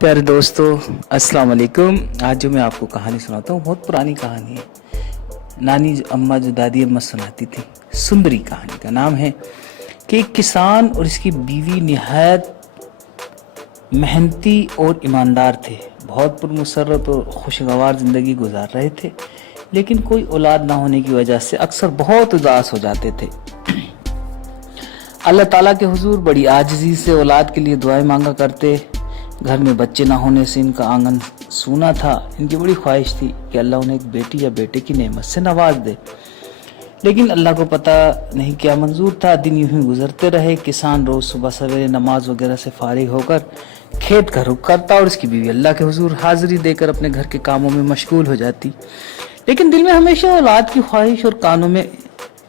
پیارے دوستو السلام علیکم. آج جو میں آپ کو کہانی سناتا ہوں بہت پرانی کہانی ہے. نانی اماں جو دادی اماں سناتی تھی. سندری کہانی کا نام ہے کہ ایک کسان اور اس کی بیوی نہایت محنتی اور ایماندار تھے. بہت پرمسرت اور خوشگوار زندگی گزار رہے تھے، لیکن کوئی اولاد نہ ہونے کی وجہ سے اکثر بہت اداس ہو جاتے تھے. اللہ تعالیٰ کے حضور بڑی عاجزی سے اولاد کے لیے دعائیں مانگا کرتے. گھر میں بچے نہ ہونے سے ان کا آنگن سونا تھا. ان کی بڑی خواہش تھی کہ اللہ انہیں ایک بیٹی یا بیٹے کی نعمت سے نواز دے، لیکن اللہ کو پتہ نہیں کیا منظور تھا. دن یوں ہی گزرتے رہے. کسان روز صبح سویرے نماز وغیرہ سے فارغ ہو کر کھیت کا رخ کرتا اور اس کی بیوی اللہ کے حضور حاضری دے کر اپنے گھر کے کاموں میں مشغول ہو جاتی. لیکن دل میں ہمیشہ اولاد کی خواہش اور کانوں میں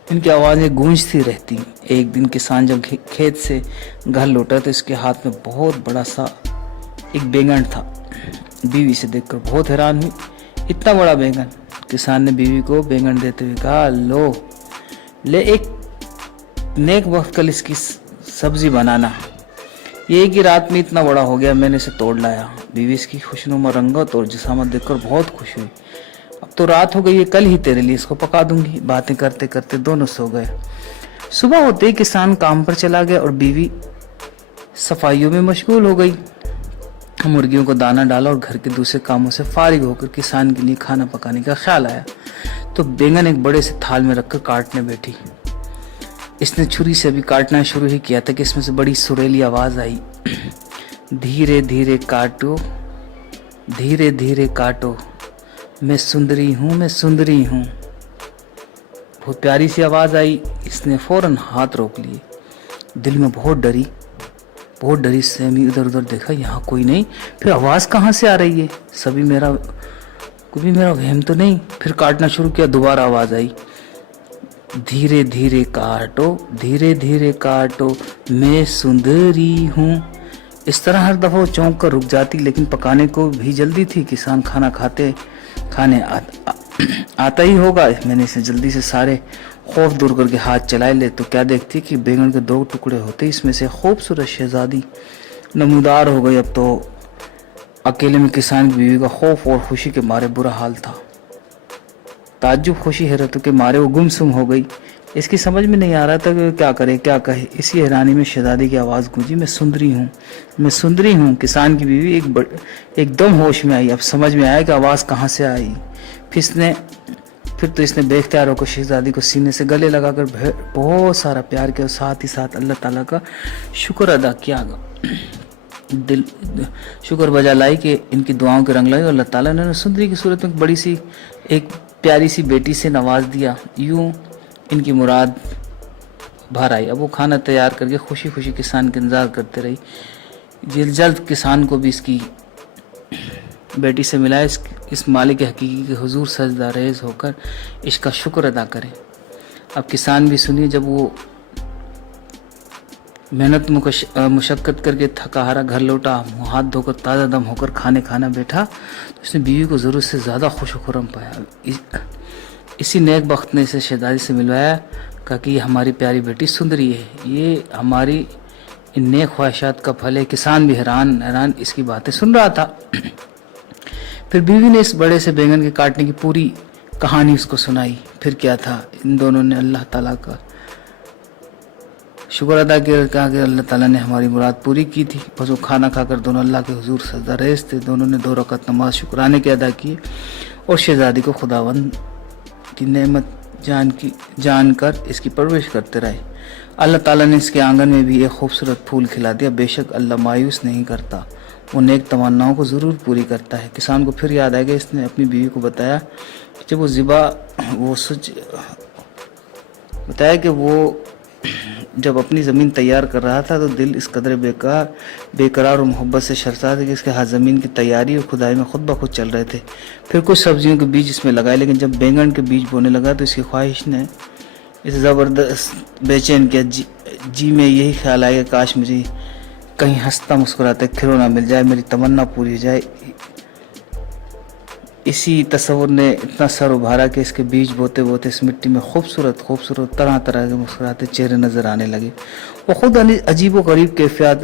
ان کی آوازیں گونجتی رہتی. ایک دن کسان جب کھیت سے گھر لوٹا تو اس کے ہاتھ میں بہت بڑا سا ایک بیگن تھا. بیوی سے دیکھ کر بہت حیران ہوئی. اتنا بڑا بیگن. کسان نے بیوی کو بیگن دیتے ہوئے کہا، لو لے، ایک نیک وقت کل اس کی سبزی بنانا. یہ ایک ہی رات میں اتنا بڑا ہو گیا، میں نے اسے توڑ لایا. بیوی اس کی خوشنما رنگت اور جسامت دیکھ کر بہت خوش ہوئی. اب تو رات ہو گئی ہے، کل ہی تیرے لیے اس کو پکا دوں گی. باتیں کرتے کرتے دونوں سو گئے. صبح ہوتے ہی کسان کام پر چلا گیا اور بیوی صفائیوں میں مشغول ہو گئی. مرغیوں کو دانہ ڈالا اور گھر کے دوسرے کاموں سے فارغ ہو کر کسان کے لیے کھانا پکانے کا خیال آیا تو بیگن ایک بڑے سے تھال میں رکھ کر کاٹنے بیٹھی. اس نے چھری سے ابھی کاٹنا شروع ہی کیا تھا کہ اس میں سے بڑی سریلی آواز آئی، دھیرے دھیرے کاٹو، دھیرے دھیرے کاٹو، میں سندری ہوں، میں سندری ہوں. بہت پیاری سی آواز آئی. اس نے فوراً ہاتھ روک لیے. دل میں بہت ڈری. سیمی ادھر ادھر دیکھا، یہاں کوئی نہیں. پھر آواز کہاں سے آ رہی ہے؟ کوئی میرا وہم تو نہیں. پھر کاٹنا شروع کیا. دوبارہ آواز آئی، دھیرے دھیرے کاٹو، دھیرے دھیرے کاٹو، میں سندری ہوں. اس طرح ہر دفعہ وہ چونک کر رک جاتی، لیکن پکانے کو بھی جلدی تھی. کسان کھانے آتا ہی ہوگا. میں نے اسے جلدی سے سارے خوف دور کر کے ہاتھ چلائے لے تو کیا دیکھتی کہ بیگن کے 2 ٹکڑے ہوتے، اس میں سے خوبصورت شہزادی نمودار ہو گئی. اب تو اکیلے میں کسان کی بیوی کا خوف اور خوشی کے مارے برا حال تھا. تعجب، خوشی، حیرتوں کے مارے وہ گمسم ہو گئی. اس کی سمجھ میں نہیں آ رہا تھا کہ کیا کرے کیا کہے. اسی حیرانی میں شہزادی کی آواز گونجی، میں سندری ہوں، میں سندری ہوں. کسان کی بیوی ایک دم ہوش میں آئی. اب سمجھ میں آیا کہ آواز کہاں سے آئی. پھر تو اس نے بے اختیار ہو کر شہزادی کو سینے سے گلے لگا کر بہت سارا پیار کیا اور ساتھ ہی ساتھ اللہ تعالیٰ کا شکر ادا کیا. شکر بجا لائی کہ ان کی دعاؤں کے رنگ لائی اور اللہ تعالیٰ نے سندری کی صورت میں بڑی سی ایک پیاری سی بیٹی سے نواز دیا. یوں ان کی مراد بھر آئی. اب وہ کھانا تیار کر کے خوشی خوشی کسان کا انتظار کرتے رہی. جلد کسان کو بھی اس کی بیٹی سے ملا. اس مالک حقیقی کے حضور سجدہ ریز ہو کر اس کا شکر ادا کریں. اب کسان بھی سنیے، جب وہ محنت مشقت کر کے تھکا ہارا گھر لوٹا، منہ ہاتھ دھو کر تازہ دم ہو کر کھانا بیٹھا تو اس نے بیوی کو ضرورت سے زیادہ خوش و خرم پایا. اسی نیک بخت نے اسے شہزادی سے ملوایا. کہا کہ یہ ہماری پیاری بیٹی سندری ہے، یہ ہماری ان نیک خواہشات کا پھل ہے. کسان بھی حیران اس کی باتیں سن رہا تھا. پھر بیوی نے اس بڑے سے بیگن کے کاٹنے کی پوری کہانی اس کو سنائی. پھر کیا تھا، ان دونوں نے اللہ تعالیٰ کا شکر ادا کیا. کہا کہ اللہ تعالیٰ نے ہماری مراد پوری کی تھی. بس وہ کھانا کھا کر دونوں اللہ کے حضور سجدہ ریز تھے. دونوں نے 2 رکعت نماز شکرانے کے ادا کیے اور شہزادی کو خداوند کی نعمت جان کر اس کی پرورش کرتے رہے. اللہ تعالیٰ نے اس کے آنگن میں بھی ایک خوبصورت پھول کھلا دیا. بے شک اللہ مایوس نہیں کرتا، وہ نیک تمناؤں کو ضرور پوری کرتا ہے. کسان کو پھر یاد آ گیا. اس نے اپنی بیوی کو بتایا کہ وہ جب اپنی زمین تیار کر رہا تھا تو دل اس قدر بے قرار اور محبت سے شرسا تھا کہ اس کے ہاتھ زمین کی تیاری اور کھدائی میں خود بخود چل رہے تھے. پھر کچھ سبزیوں کے بیج اس میں لگائے، لیکن جب بیگن کے بیج بونے لگا تو اس کی خواہش نے اسے زبردست بے چین کیا. جی میں یہی خیال آیا کہ کاش مجھے کہیں ہنستا مسکراتا کھلونا مل جائے، میری تمنا پوری ہو جائے. اسی تصور نے اتنا سر ابھارا کہ اس کے بیج بوتے بوتے اس مٹی میں خوبصورت طرح طرح کے مسکراتے چہرے نظر آنے لگے. وہ خود عجیب و غریب کیفیات